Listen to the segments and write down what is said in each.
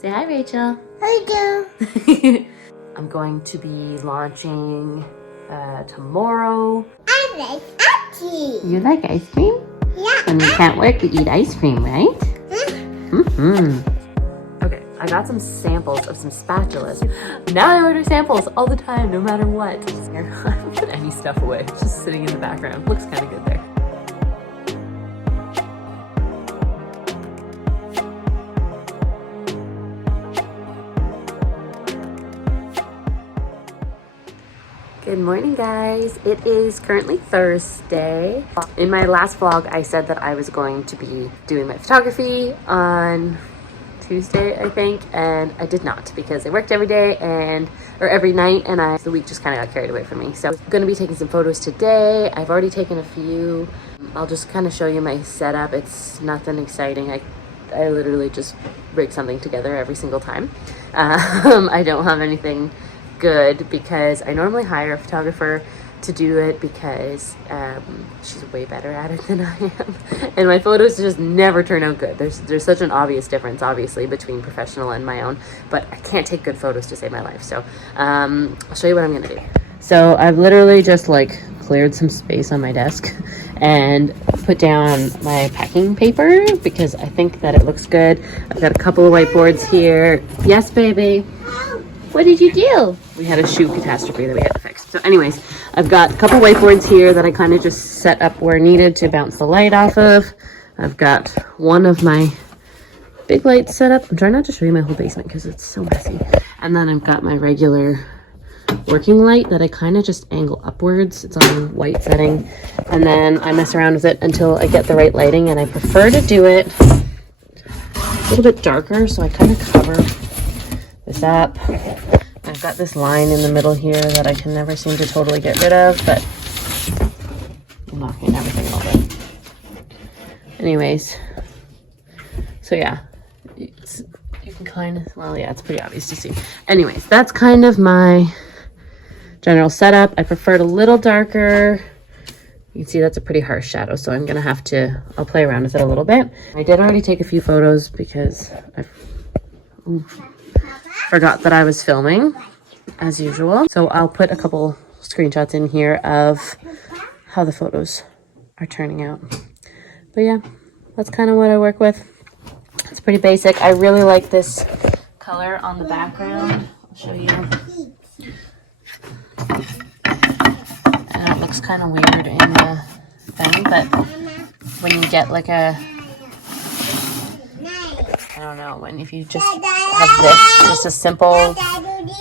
Say hi, Rachel. Hi, I'm going to be launching tomorrow. I like ice cream. You like ice cream? Yeah. When you can't work, you eat ice cream, right? Okay, I got some samples of some spatulas. Now I order samples all the time, no matter what. I don't put any stuff away. It's just sitting in the background. Looks kind of good there. Good morning, guys. It is currently Thursday. In my last vlog, I said that I was going to be doing my photography on Tuesday, I think, and I did not because I worked every day or every night, and the week just kind of got carried away from me. So I'm going to be taking some photos today. I've already taken a few. I'll just kind of show you my setup. It's nothing exciting. I literally just rig something together every single time. I don't have anything good because I normally hire a photographer to do it because she's way better at it than I am, and my photos just never turn out good. There's such an obvious difference, obviously, between professional and my own, but I can't take good photos to save my life. So I'll show you what I'm gonna do. So I've literally just like cleared some space on my desk and put down my packing paper because I think that it looks good. I've got a couple of whiteboards here. Yes, baby. What did you do? We had a shoe catastrophe that we had to fix. So anyways, I've got a couple whiteboards here that I kind of just set up where needed to bounce the light off of. I've got one of my big lights set up. I'm trying not to show you my whole basement because it's so messy. And then I've got my regular working light that I kind of just angle upwards. It's on white setting. And then I mess around with it until I get the right lighting. And I prefer to do it a little bit darker, so I kind of cover this up. I've got this line in the middle here that I can never seem to totally get rid of, but I'm knocking everything over. Anyways, so yeah, you can kind of, well, yeah, it's pretty obvious to see. Anyways, that's kind of my general setup. I prefer it a little darker. You can see that's a pretty harsh shadow, so I'm gonna have to, I'll play around with it a little bit. I did already take a few photos because I've forgot that I was filming as usual. So I'll put a couple screenshots in here of how the photos are turning out. But yeah, that's kind of what I work with. It's pretty basic. I really like this color on the background. I'll show you. And it looks kind of weird in the thing, but when you get like a, I don't know, if you just have this, just a simple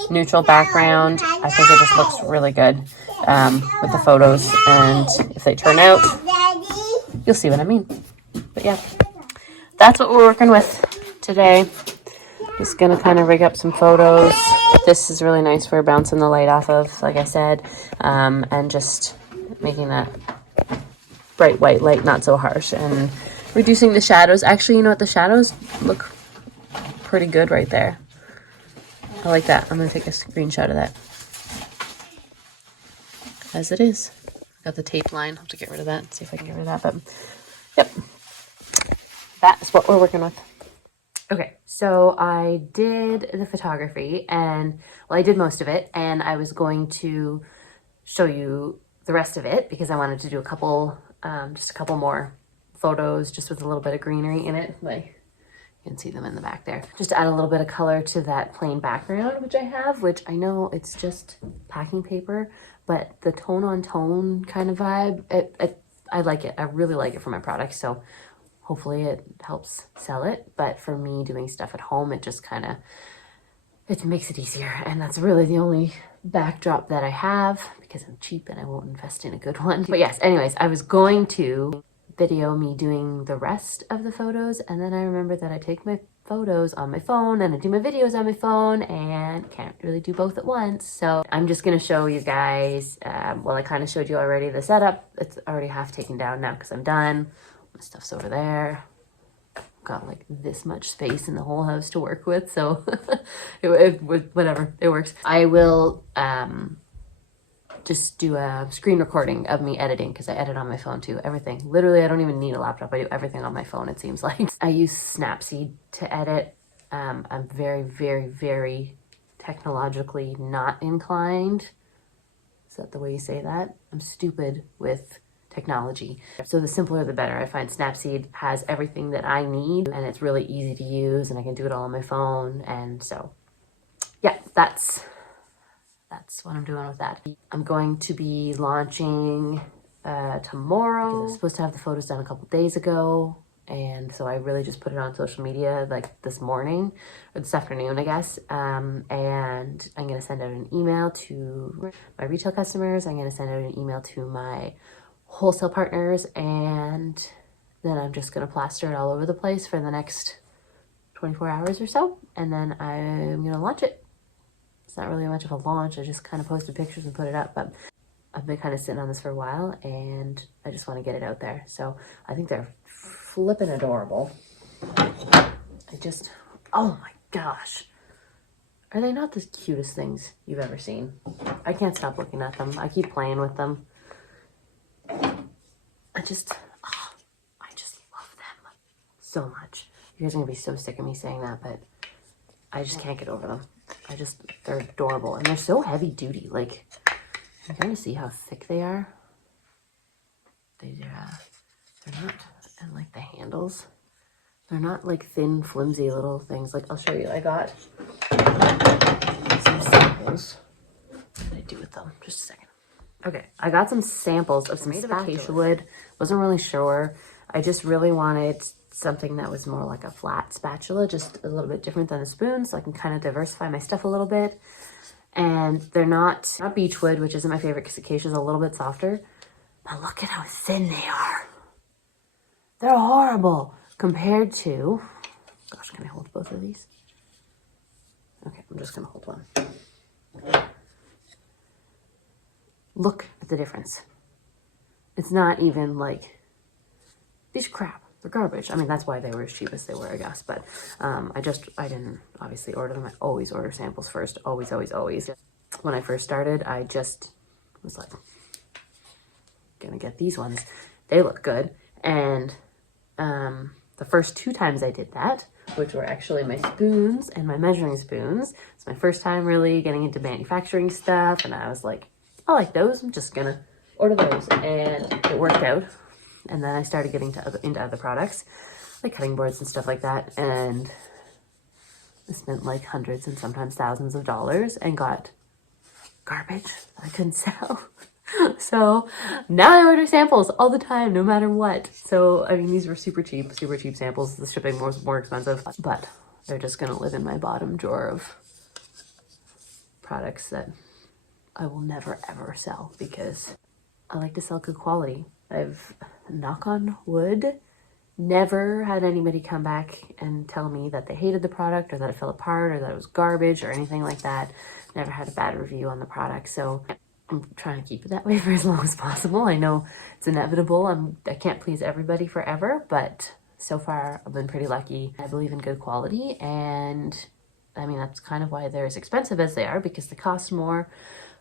neutral background, I think it just looks really good with the photos, and if they turn out, you'll see what I mean. But yeah, that's what we're working with today. Just gonna kind of rig up some photos. This is really nice for bouncing the light off of, like I said, and just making that bright white light not so harsh and reducing the shadows. Actually, you know what? The shadows look pretty good right there. I like that. I'm going to take a screenshot of that. As it is. Got the tape line. I'll have to get rid of that. See if I can get rid of that. But, yep. That's what we're working with. Okay, so I did the photography, and, well, I did most of it, and I was going to show you the rest of it because I wanted to do a couple, just a couple more photos just with a little bit of greenery in it. Like, you can see them in the back there. Just to add a little bit of color to that plain background, which I have, which I know it's just packing paper, but the tone on tone kind of vibe, I like it. I really like it for my product. So hopefully it helps sell it. But for me doing stuff at home, it just kind of, it makes it easier. And that's really the only backdrop that I have because I'm cheap and I won't invest in a good one. But yes, anyways, I was going to video me doing the rest of the photos, and then I remember that I take my photos on my phone and I do my videos on my phone and can't really do both at once. So I'm just gonna show you guys, well, I kind of showed you already the setup. It's already half taken down now because I'm done. My stuff's over there. Got like this much space in the whole house to work with, so whatever, it works. I will just do a screen recording of me editing because I edit on my phone too. Everything. Literally, I don't even need a laptop. I do everything on my phone, it seems like. I use Snapseed to edit I'm very, very, very technologically not inclined. Is that the way you say that? I'm stupid with technology. So the simpler the better. I find Snapseed has everything that I need and it's really easy to use and I can do it all on my phone. And so yeah, that's what I'm doing with that. I'm going to be launching tomorrow. I was supposed to have the photos done a couple days ago. And so I really just put it on social media like this morning or this afternoon, I guess. And I'm going to send out an email to my retail customers. I'm going to send out an email to my wholesale partners. And then I'm just going to plaster it all over the place for the next 24 hours or so. And then I'm going to launch it. It's not really much of a launch. I just kind of posted pictures and put it up. But I've been kind of sitting on this for a while and I just want to get it out there. So I think they're flipping adorable. Oh my gosh. Are they not the cutest things you've ever seen? I can't stop looking at them. I keep playing with them. I just love them so much. You guys are gonna be so sick of me saying that, but I just can't get over them. They're adorable and they're so heavy duty. Like, you're gonna see how thick they are. They're not, and like the handles, they're not like thin, flimsy little things. Like, I'll show you. I got some samples. What did I do with them? Just a second. Okay, I got some samples of some acacia wood. Wasn't really sure. I just really wanted something that was more like a flat spatula, just a little bit different than a spoon, so I can kind of diversify my stuff a little bit. And they're not beechwood, which isn't my favorite because acacia is a little bit softer. But look at how thin they are. They're horrible compared to, gosh, can I hold both of these? Okay, I'm just gonna hold one. Look at the difference. It's not even like, these crap, they're garbage. I mean, that's why they were as cheap as they were, I guess. But I didn't obviously order them. I always order samples first, always, always, always. When I first started, I just was like, gonna get these ones. They look good. And the first 2 times I did that, which were actually my spoons and my measuring spoons. It's my first time really getting into manufacturing stuff. And I was like, I like those. I'm just gonna order those. And it worked out. And then I started getting into other products, like cutting boards and stuff like that. And I spent like hundreds and sometimes thousands of dollars and got garbage that I couldn't sell. So now I order samples all the time, no matter what. So, I mean, these were super cheap samples. The shipping was more expensive, but they're just going to live in my bottom drawer of products that I will never, ever sell because I like to sell good quality. I've, knock on wood, never had anybody come back and tell me that they hated the product or that it fell apart or that it was garbage or anything like that. Never had a bad review on the product. So I'm trying to keep it that way for as long as possible. I know it's inevitable. I can't please everybody forever, but so far I've been pretty lucky. I believe in good quality, and I mean, that's kind of why they're as expensive as they are, because they cost more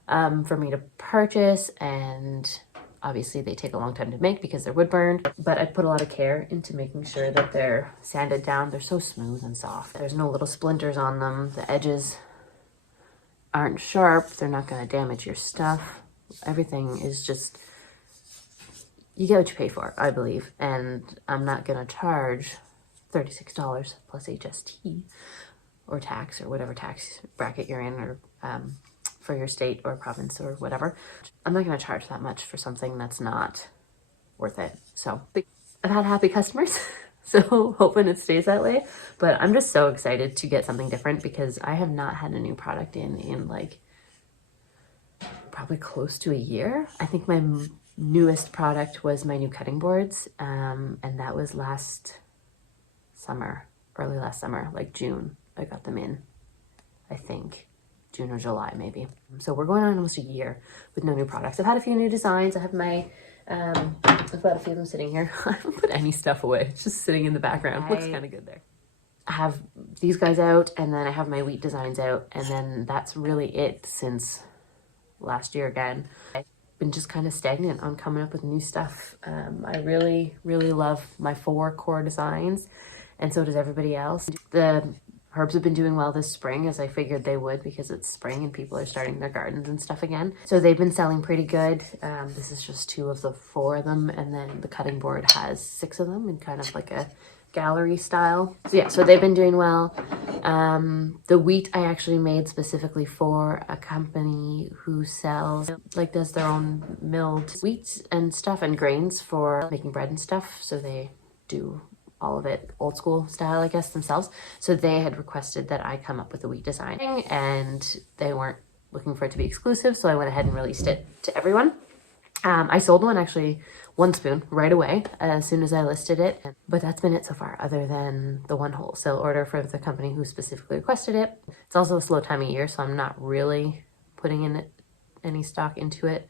for me to purchase, and obviously they take a long time to make because they're wood burned, but I put a lot of care into making sure that they're sanded down. They're so smooth and soft. There's no little splinters on them. The edges aren't sharp. They're not going to damage your stuff. Everything is just, you get what you pay for, I believe. And I'm not going to charge $36 plus HST or tax or whatever tax bracket you're in, or for your state or province or whatever. I'm not going to charge that much for something that's not worth it. So I've had happy customers. So hoping it stays that way. But I'm just so excited to get something different because I have not had a new product in like probably close to a year. I think my newest product was my new cutting boards. And that was last summer, early last summer, like June. I got them in, I think. June or July maybe. So we're going on almost a year with no new products. I've had a few new designs. I have my I've got a few of them sitting here. I haven't put any stuff away. It's just sitting in the background. Looks kind of good there. I have these guys out, and then I have my wheat designs out, and then that's really it since last year again. I've been just kind of stagnant on coming up with new stuff. I really, really love my 4 core designs, and so does everybody else. The Herbs have been doing well this spring, as I figured they would, because it's spring and people are starting their gardens and stuff again. So they've been selling pretty good. This is just 2 of the 4 of them, and then the cutting board has 6 of them in kind of like a gallery style. So yeah, so they've been doing well. The wheat I actually made specifically for a company who sells, like, does their own milled wheat and stuff and grains for making bread and stuff. So they do all of it old school style, I guess, themselves. So they had requested that I come up with a wheat design, and they weren't looking for it to be exclusive, so I went ahead and released it to everyone. I sold one spoon right away as soon as I listed it, but that's been it so far, other than the one wholesale order for the company who specifically requested it. It's also a slow time of year, so I'm not really putting in any stock into it.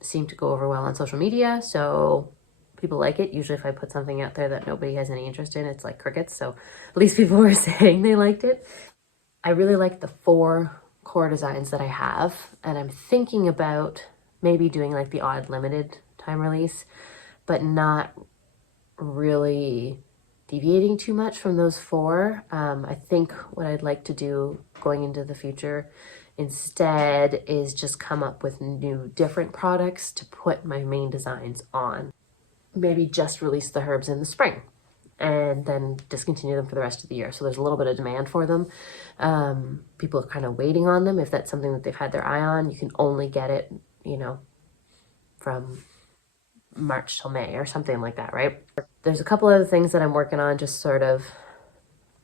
Seemed to go over well on social media, so people like it. Usually if I put something out there that nobody has any interest in, it's like crickets. So at least people were saying they liked it. I really like the 4 core designs that I have, and I'm thinking about maybe doing like the odd limited time release, but not really deviating too much from those 4. I think what I'd like to do going into the future instead is just come up with new different products to put my main designs on. Maybe just release the herbs in the spring and then discontinue them for the rest of the year. So there's a little bit of demand for them. People are kind of waiting on them. If that's something that they've had their eye on, you can only get it, you know, from March till May or something like that, right? There's a couple other things that I'm working on, just sort of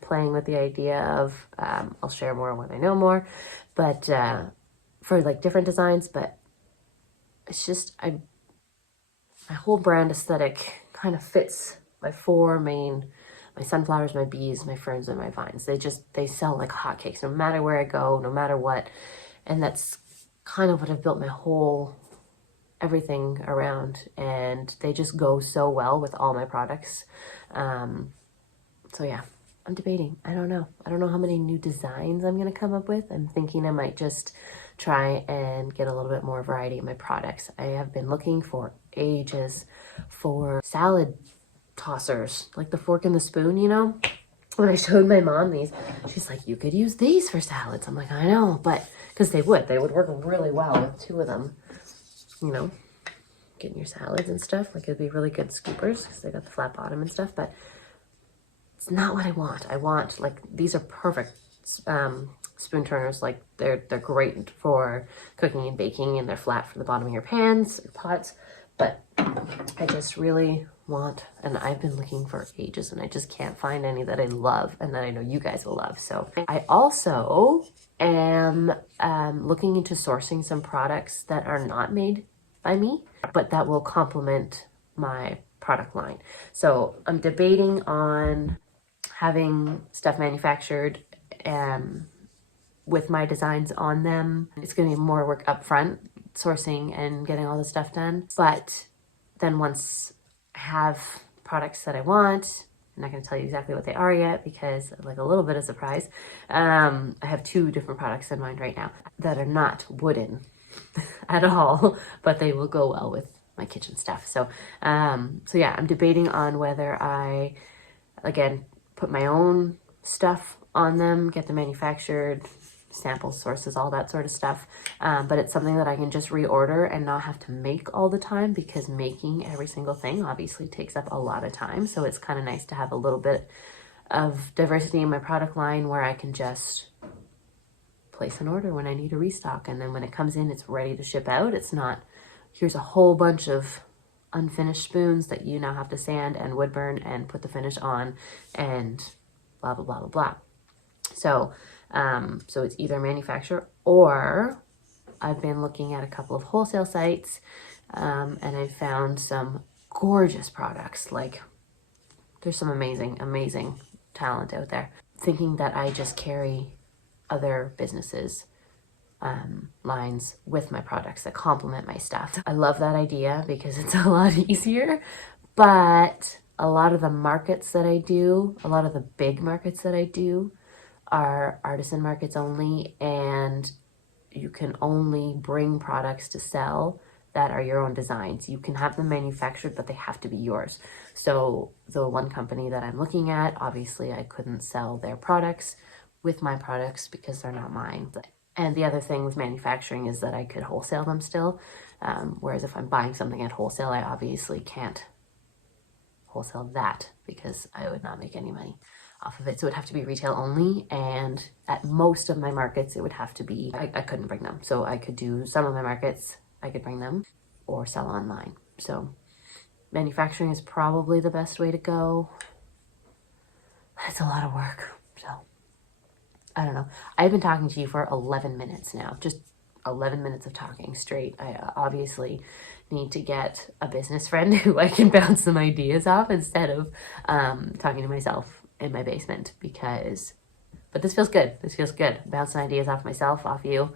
playing with the idea of, I'll share more when I know more, but for like different designs, but it's just, my whole brand aesthetic kind of fits my 4 main, my sunflowers, my bees, my ferns, and my vines. They sell like hotcakes no matter where I go, no matter what. And that's kind of what I've built my whole everything around, and they just go so well with all my products. So yeah, I'm debating. I don't know how many new designs I'm going to come up with. I'm thinking I might just try and get a little bit more variety in my products. I have been looking for ages for salad tossers, like the fork and the spoon, you know? When I showed my mom these, she's like, you could use these for salads. I'm like, I know, but because they would work really well with 2 of them, you know, getting your salads and stuff. Like, it'd be really good scoopers because they got the flat bottom and stuff, but it's not what I want. I want, like, these are perfect spoon turners. Like, they're great for cooking and baking, and they're flat for the bottom of your pans or pots. But I just really want, and I've been looking for ages, and I just can't find any that I love and that I know you guys will love. So I also am looking into sourcing some products that are not made by me, but that will complement my product line. So I'm debating on having stuff manufactured with my designs on them. It's going to be more work up front, sourcing and getting all the stuff done. But then once I have products that I want, I'm not going to tell you exactly what they are yet because I'd like a little bit of surprise. I have 2 different products in mind right now that are not wooden at all, but they will go well with my kitchen stuff. So yeah, I'm debating on whether I, again, put my own stuff on them, get them manufactured, samples, sources, all that sort of stuff. But it's something that I can just reorder and not have to make all the time, because making every single thing obviously takes up a lot of time. So it's kind of nice to have a little bit of diversity in my product line where I can just place an order when I need a restock. And then when it comes in, it's ready to ship out. It's not, here's a whole bunch of unfinished spoons that you now have to sand and wood burn and put the finish on and blah, blah, blah, blah, blah. So it's either manufacturer, or I've been looking at a couple of wholesale sites, and I found some gorgeous products. Like, there's some amazing, amazing talent out there. Thinking that I just carry other businesses' lines with my products that complement my stuff. I love that idea because it's a lot easier, but a lot of the markets that I do, a lot of the big markets that I do are artisan markets only, and you can only bring products to sell that are your own designs. You can have them manufactured, but they have to be yours. So the one company that I'm looking at, obviously I couldn't sell their products with my products because they're not mine. And the other thing with manufacturing is that I could wholesale them still. Whereas if I'm buying something at wholesale, I obviously can't wholesale that because I would not make any money off of it. So it would have to be retail only. And at most of my markets, it would have to be, I couldn't bring them. So I could do some of my markets, I could bring them or sell online. So manufacturing is probably the best way to go. It's a lot of work. So I don't know. I've been talking to you for 11 minutes now, just 11 minutes of talking straight. I obviously need to get a business friend who I can bounce some ideas off instead of talking to myself in my basement but this feels good. This feels good. Bouncing ideas off myself, off you.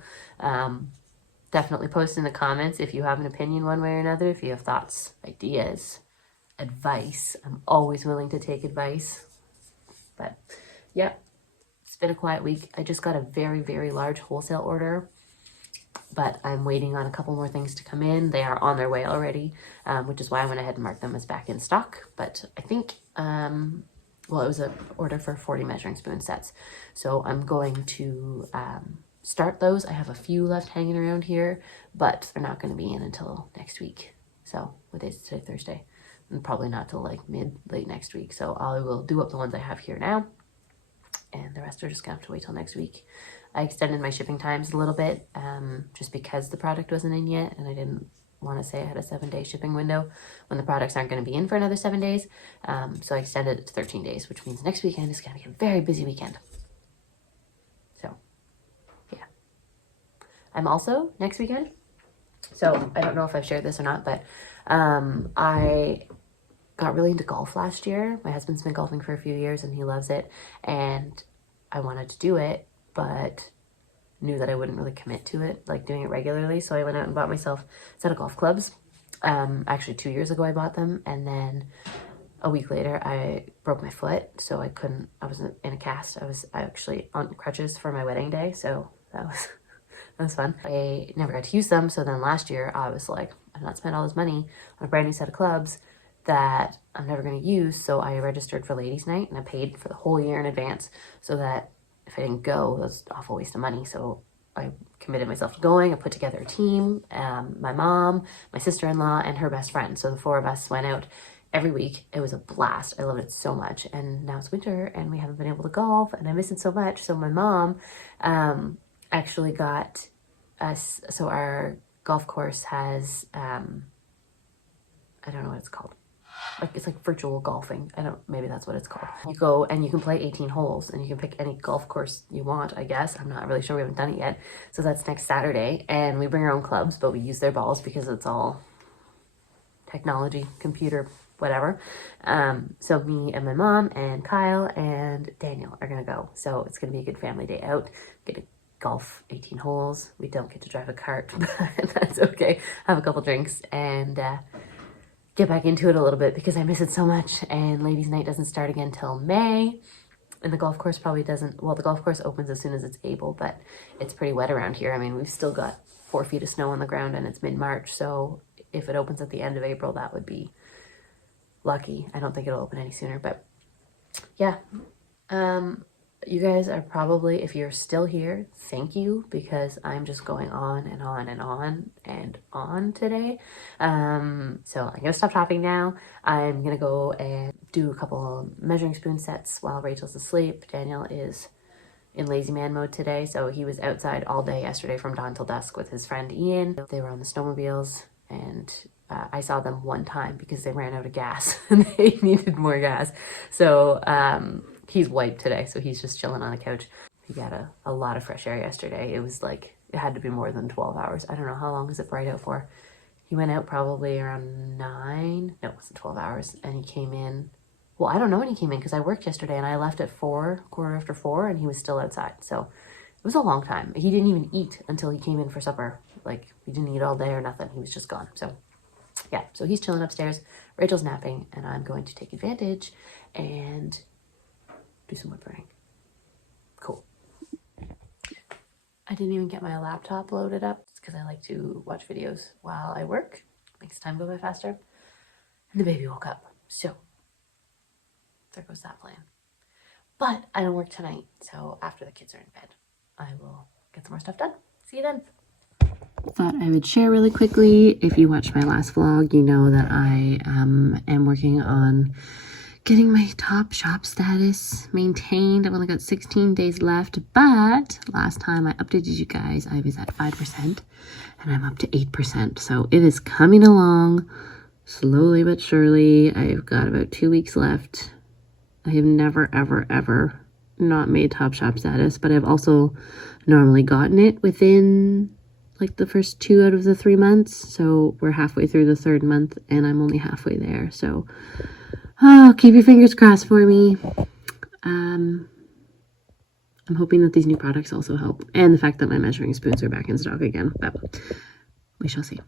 Definitely post in the comments if you have an opinion one way or another, if you have thoughts, ideas, advice. I'm always willing to take advice. But yeah, it's been a quiet week. I just got a very, very large wholesale order, but I'm waiting on a couple more things to come in. They are on their way already, which is why I went ahead and marked them as back in stock. But I think, well, it was an order for 40 measuring spoon sets. So I'm going to start those. I have a few left hanging around here, but they're not going to be in until next week. So what is today? Thursday. And probably not till like late next week. So I will do up the ones I have here now, and the rest are just gonna have to wait till next week. I extended my shipping times a little bit, just because the product wasn't in yet, and I didn't want to say I had a 7-day shipping window when the products aren't going to be in for another 7 days. So I extended it to 13 days, which means next weekend is going to be a very busy weekend. So yeah, I'm also next weekend. So I don't know if I've shared this or not, but I got really into golf last year. My husband's been golfing for a few years and he loves it, and I wanted to do it, but knew that I wouldn't really commit to it, like doing it regularly. So I went out and bought myself a set of golf clubs. Actually 2 years ago I bought them, and then a week later I broke my foot, so I wasn't in a cast. I was actually on crutches for my wedding day, so that was fun. I never got to use them, so then last year I was like, I've not spent all this money on a brand new set of clubs that I'm never going to use. So I registered for ladies' night, and I paid for the whole year in advance so that if I didn't go, that was an awful waste of money. So I committed myself to going. I put together a team, my mom, my sister-in-law, and her best friend. So the 4 of us went out every week. It was a blast. I loved it so much. And now it's winter and we haven't been able to golf, and I miss it so much. So my mom actually got us, so our golf course has, I don't know what it's called. It's like virtual golfing. Maybe that's what it's called. You go and you can play 18 holes, and you can pick any golf course you want, I guess. I'm not really sure. We haven't done it yet. So that's next Saturday, and we bring our own clubs, but we use their balls because it's all technology, computer, whatever. So me and my mom and Kyle and Daniel are going to go. So it's going to be a good family day out. Get to golf 18 holes. We don't get to drive a cart, but that's okay. Have a couple drinks and, get back into it a little bit because I miss it so much. And ladies' night doesn't start again till May, and the golf course probably doesn't. Well, the golf course opens as soon as it's able, but it's pretty wet around here. I mean, we've still got 4 feet of snow on the ground, and it's mid-March. So if it opens at the end of April, that would be lucky. I don't think it'll open any sooner, but yeah. You guys are probably, if you're still here, thank you, because I'm just going on and on and on and on today. So I'm gonna stop talking now. I'm gonna go and do a couple measuring spoon sets while Rachel's asleep. Daniel is in lazy man mode today, so he was outside all day yesterday from dawn till dusk with his friend Ian. They were on the snowmobiles, and I saw them one time because they ran out of gas and they needed more gas. So he's wiped today, so he's just chilling on a couch. He got a lot of fresh air yesterday. It was like, it had to be more than 12 hours. I don't know, how long is it bright out for? He went out probably around 9. No, it wasn't 12 hours. And he came in, well, I don't know when he came in because I worked yesterday and I left at 4, quarter after 4, and he was still outside. So it was a long time. He didn't even eat until he came in for supper. Like, he didn't eat all day or nothing. He was just gone. So yeah, so he's chilling upstairs. Rachel's napping, and I'm going to take advantage and do some woodburning. Cool. I didn't even get my laptop loaded up. It's because I like to watch videos while I work. Makes time go by faster. And the baby woke up. So there goes that plan. But I don't work tonight, so after the kids are in bed, I will get some more stuff done. See you then. Thought I would share really quickly. If you watched my last vlog, you know that I am working on getting my top shop status maintained. I've only got 16 days left, but last time I updated you guys, I was at 5% and I'm up to 8%. So it is coming along slowly but surely. I've got about 2 weeks left. I have never, ever, ever not made top shop status, but I've also normally gotten it within like the first 2 out of the 3 months. So we're halfway through the 3rd month and I'm only halfway there. So keep your fingers crossed for me. I'm hoping that these new products also help. And the fact that my measuring spoons are back in stock again, but we shall see.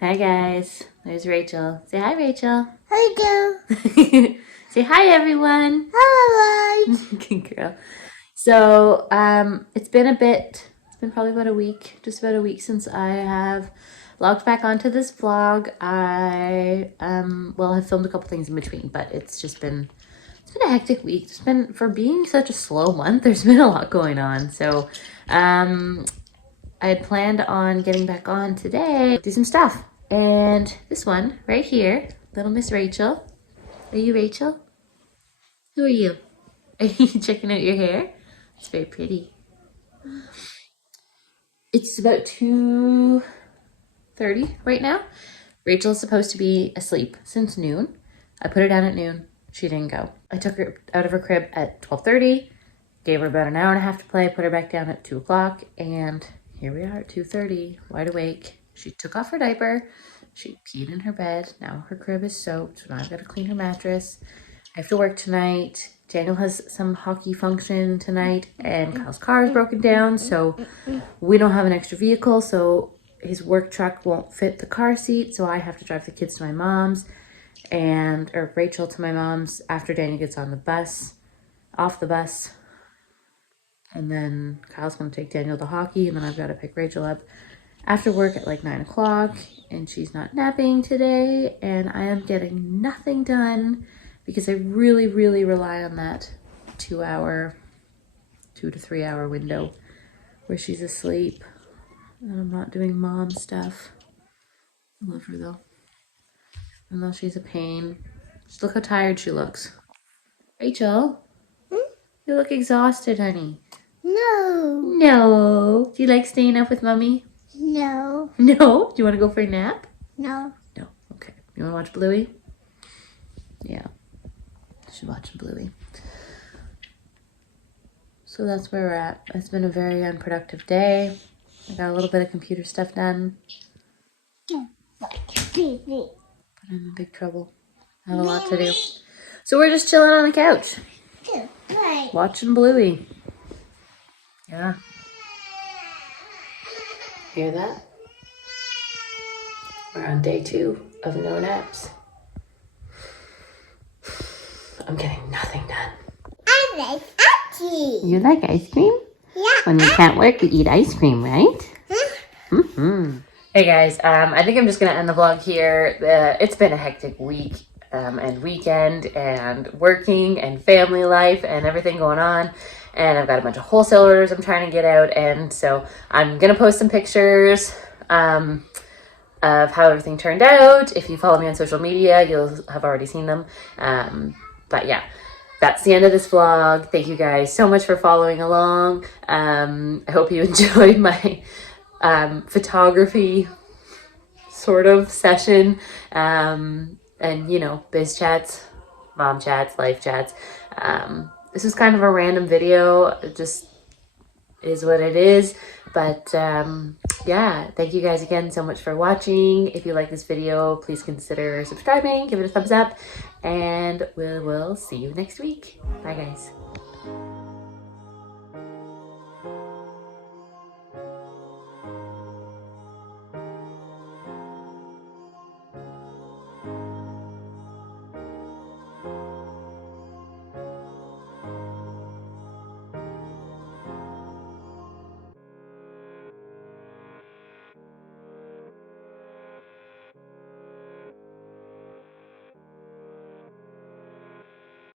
Hi guys, there's Rachel. Say hi, Rachel. Hi, Say hi, everyone. Hi. Good girl. So it's been a bit. It's been probably about a week, just about a week since I have logged back onto this vlog. I well, have filmed a couple things in between, but it's been a hectic week. It's been, for being such a slow month, there's been a lot going on. So I had planned on getting back on today, do some stuff. And this one right here, little Miss Rachel. Are you Rachel? Who are you? Are you checking out your hair? It's very pretty. It's about 2:30 right now. Rachel's supposed to be asleep since noon. I put her down at noon. She didn't go. I took her out of her crib at 12:30, gave her about an hour and a half to play, put her back down at 2 o'clock, and here we are at 2:30, wide awake. She took off her diaper. She peed in her bed. Now her crib is soaked, so now I've got to clean her mattress. I have to work tonight. Daniel has some hockey function tonight, and Kyle's car is broken down, so we don't have an extra vehicle, so his work truck won't fit the car seat, so I have to drive the kids to my mom's, or Rachel to my mom's after Daniel gets on the bus, off the bus. And then Kyle's going to take Daniel to hockey, and then I've got to pick Rachel up after work at like 9 o'clock, and she's not napping today, and I am getting nothing done because I really, really rely on that 2 to 3 hour window where she's asleep and I'm not doing mom stuff. I love her though. Even though she's a pain. Just look how tired she looks. Rachel, you look exhausted, honey. No. No. Do you like staying up with mommy? No. No? Do you want to go for a nap? No. No. Okay. You want to watch Bluey? Yeah. You should watch Bluey. So that's where we're at. It's been a very unproductive day. I got a little bit of computer stuff done. But I'm in big trouble. I have a lot to do. So we're just chilling on the couch. Watching Bluey. Yeah. Hear that? We're on day 2 of no naps. I'm getting nothing done. I like ice cream. You like ice cream? Yeah. When you can't work, you eat ice cream, right? Mm-hmm. Hey guys, I think I'm just gonna end the vlog here. It's been a hectic week and weekend and working and family life and everything going on. And I've got a bunch of wholesale orders I'm trying to get out. And so I'm gonna post some pictures of how everything turned out. If you follow me on social media, you'll have already seen them. But yeah, that's the end of this vlog. Thank you guys so much for following along. I hope you enjoyed my photography sort of session, and you know, biz chats, mom chats, life chats. This is kind of a random video. It just is what it is. But yeah, thank you guys again so much for watching. If you like this video, please consider subscribing, give it a thumbs up, and we will see you next week. Bye guys.